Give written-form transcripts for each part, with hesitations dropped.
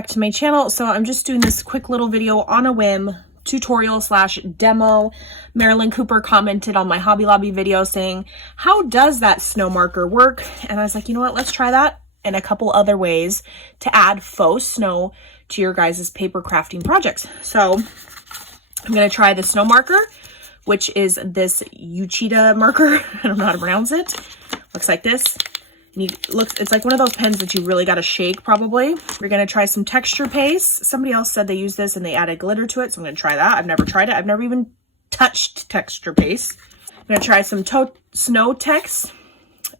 Back to my channel. So I'm just doing this quick little video on a whim, tutorial slash demo. Marilyn Cooper commented on my Hobby Lobby video saying, how does that snow marker work? And I was like, you know what, let's try that and a couple other ways to add faux snow to your guys' paper crafting projects. So I'm going to try the snow marker, which is this uchida marker. I don't know how to pronounce it. Looks like this. And it's like one of those pens that you really got to shake probably. We're going to try some texture paste. Somebody else said they used this and they added glitter to it. So I'm going to try that. I've never tried it. I've never even touched texture paste. I'm going to try some snow text.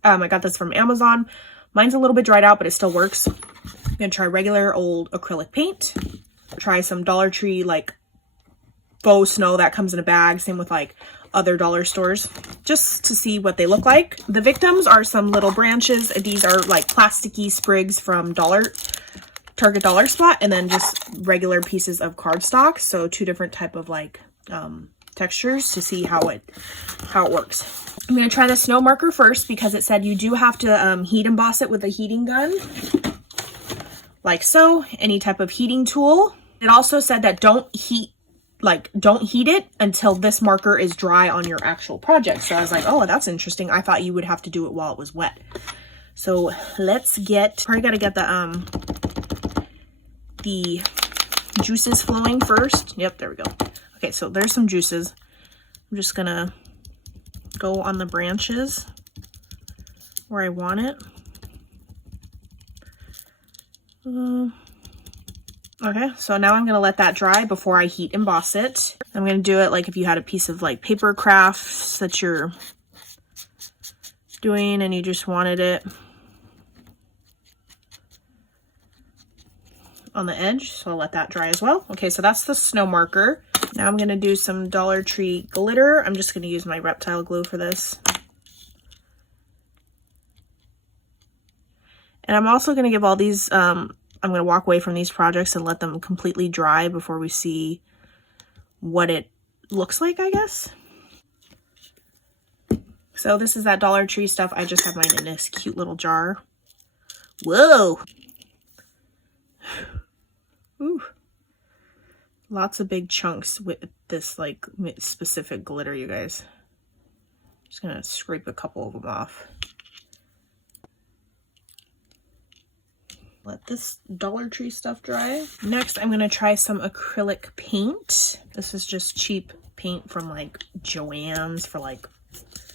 I got this from Amazon. Mine's a little bit dried out, but it still works. I'm going to try regular old acrylic paint. Try some Dollar Tree like faux snow that comes in a bag. Same with like other dollar stores, just to see what they look like. The victims are some little branches. These are like plasticky sprigs from Target Dollar Spot, and then just regular pieces of cardstock. So two different type of like textures to see how it works. I'm going to try the snow marker first because it said you do have to heat emboss it with a heating gun, like so, any type of heating tool. It also said that don't heat it until this marker is dry on your actual project. So I was like, oh, that's interesting. I thought you would have to do it while it was wet. So let's probably got to get the juices flowing first. Yep, there we go. Okay, so there's some juices. I'm just gonna go on the branches where I want it. Okay, so now I'm going to let that dry before I heat emboss it. I'm going to do it like if you had a piece of like paper crafts that you're doing and you just wanted it on the edge. So I'll let that dry as well. Okay, so that's the snow marker. Now I'm going to do some Dollar Tree glitter. I'm just going to use my reptile glue for this. And I'm also going to give all these I'm going to walk away from these projects and let them completely dry before we see what it looks like, I guess. So this is that Dollar Tree stuff. I just have mine in this cute little jar. Whoa! Ooh. Lots of big chunks with this like specific glitter, you guys. Just going to scrape a couple of them off. Let this Dollar Tree stuff dry. Next, I'm going to try some acrylic paint. This is just cheap paint from like Joann's for like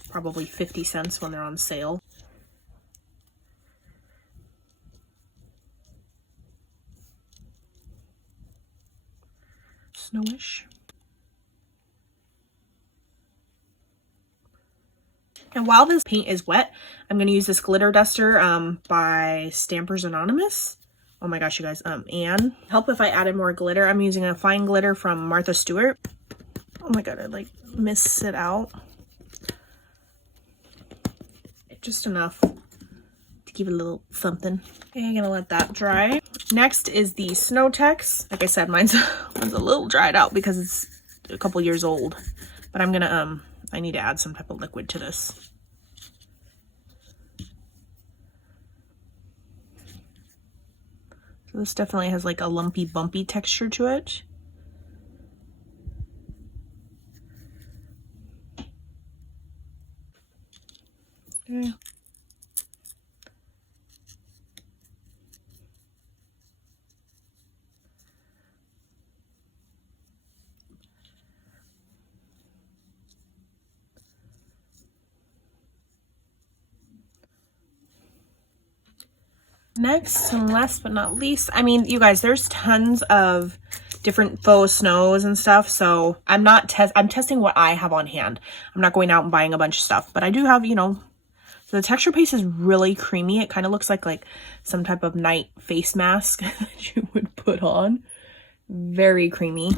probably 50 cents when they're on sale. Snowish. And while this paint is wet, I'm going to use this glitter duster by Stampers Anonymous. Oh my gosh, you guys. Anne. Help if I added more glitter. I'm using a fine glitter from Martha Stewart. Oh my god, I like miss it out. Just enough to give it a little something. Okay, I'm going to let that dry. Next is the Snow Tex. Like I said, mine's a little dried out because it's a couple years old. But I'm going to, I need to add some type of liquid to this. So this definitely has like a lumpy, bumpy texture to it. Okay. Next and last but not least, I mean, you guys, there's tons of different faux snows and stuff, so I'm testing what I have on hand. I'm not going out and buying a bunch of stuff, but I do have, you know, so the texture paste is really creamy. It kind of looks like some type of night face mask that you would put on. Very creamy.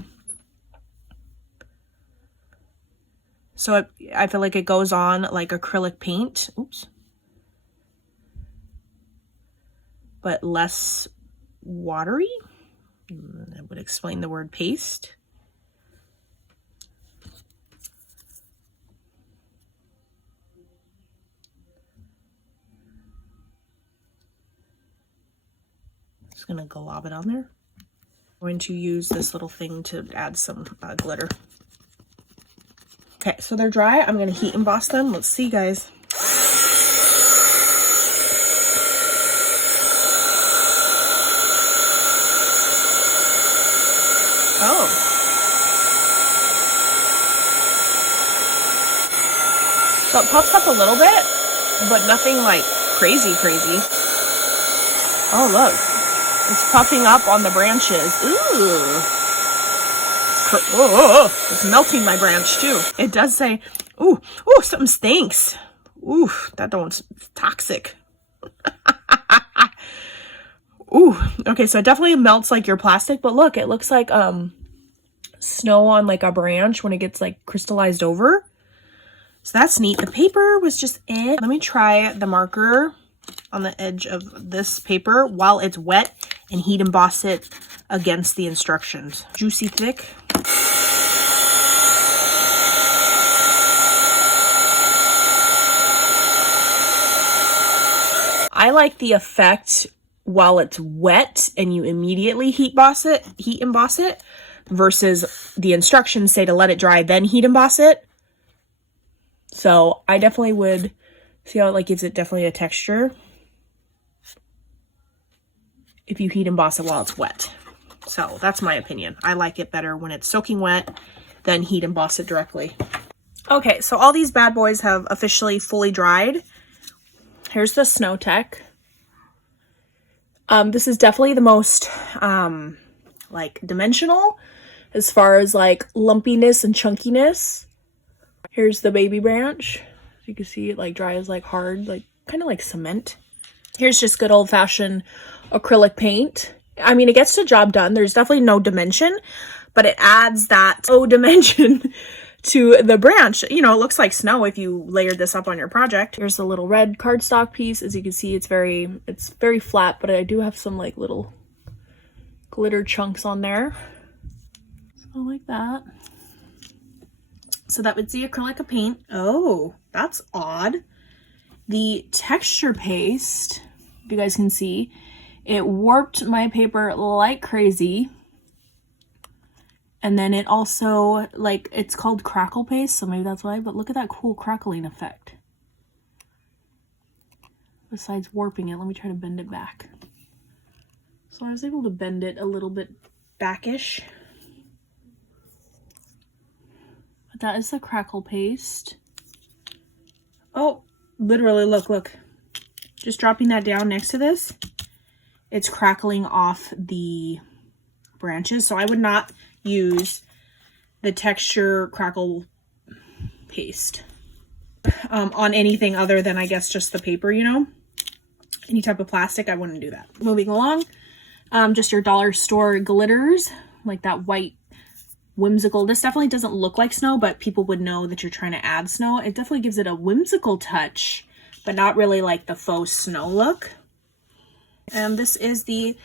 So I feel like it goes on like acrylic paint. Oops. But less watery. That would explain the word paste. Just gonna glob it on there. I'm going to use this little thing to add some glitter. Okay, so they're dry. I'm going to heat emboss them. Let's see, guys. Oh. So it puffs up a little bit, but nothing like crazy. Oh, look. It's puffing up on the branches. Ooh. It's melting my branch too. It does say, ooh, something stinks. Ooh, that one's toxic. Ooh, okay, so it definitely melts like your plastic, but look, it looks like snow on like a branch when it gets like crystallized over. So that's neat. The paper was just Let me try the marker on the edge of this paper while it's wet and heat emboss it against the instructions. Juicy thick. I like the effect while it's wet and you immediately heat emboss it versus the instructions say to let it dry then heat emboss it. So I definitely would see how it like gives it definitely a texture if you heat emboss it while it's wet. So that's my opinion. I like it better when it's soaking wet than heat emboss it directly. Okay, so all these bad boys have officially fully dried. Here's the Snow Tech. This is definitely the most like dimensional as far as like lumpiness and chunkiness. Here's the baby branch. You can see it like dries like hard, like kind of like cement. Here's just good old fashioned acrylic paint. I mean, it gets the job done. There's definitely no dimension, but it adds that dimension to the branch. You know, it looks like snow if you layered this up on your project. Here's the little red cardstock piece. As you can see, it's very flat, but I do have some like little glitter chunks on there. So like that. So that was the acrylic paint. Oh, that's odd. The texture paste, if you guys can see, it warped my paper like crazy. And then it also, like, it's called Crackle Paste, so maybe that's why, but look at that cool crackling effect. Besides warping it, let me try to bend it back. So I was able to bend it a little bit backish. But that is the Crackle Paste. Oh, literally, look. Just dropping that down next to this, it's crackling off the branches. So I would not use the texture Crackle Paste on anything other than, I guess, just the paper, you know? Any type of plastic, I wouldn't do that. Moving along, just your dollar store glitters, like that white whimsical. This definitely doesn't look like snow, but people would know that you're trying to add snow. It definitely gives it a whimsical touch, but not really like the faux snow look. And this is the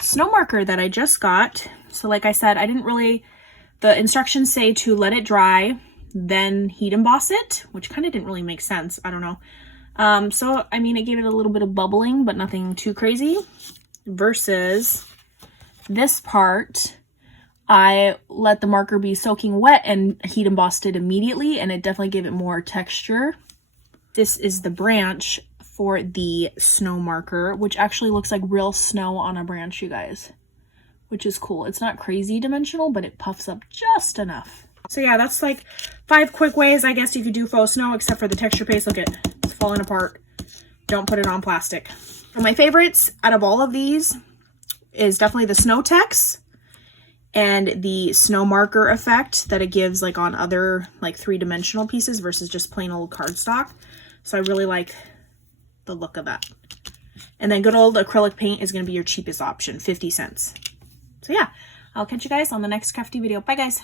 snow marker that I just got. So like I said, the instructions say to let it dry, then heat emboss it, which kind of didn't really make sense. I don't know. So, I mean, it gave it a little bit of bubbling, but nothing too crazy. Versus this part, I let the marker be soaking wet and heat embossed it immediately, and it definitely gave it more texture. This is the branch for the snow marker, which actually looks like real snow on a branch, you guys, which is cool. It's not crazy dimensional, but it puffs up just enough. So yeah, that's like 5 quick ways I guess you could do faux snow, except for the texture paste. Look, it's falling apart. Don't put it on plastic. So my favorites out of all of these is definitely the Snow Techs and the snow marker effect that it gives like on other like 3-dimensional pieces versus just plain old cardstock. So I really like the look of that. And then good old acrylic paint is going to be your cheapest option, 50 cents. So yeah, I'll catch you guys on the next crafty video. Bye guys.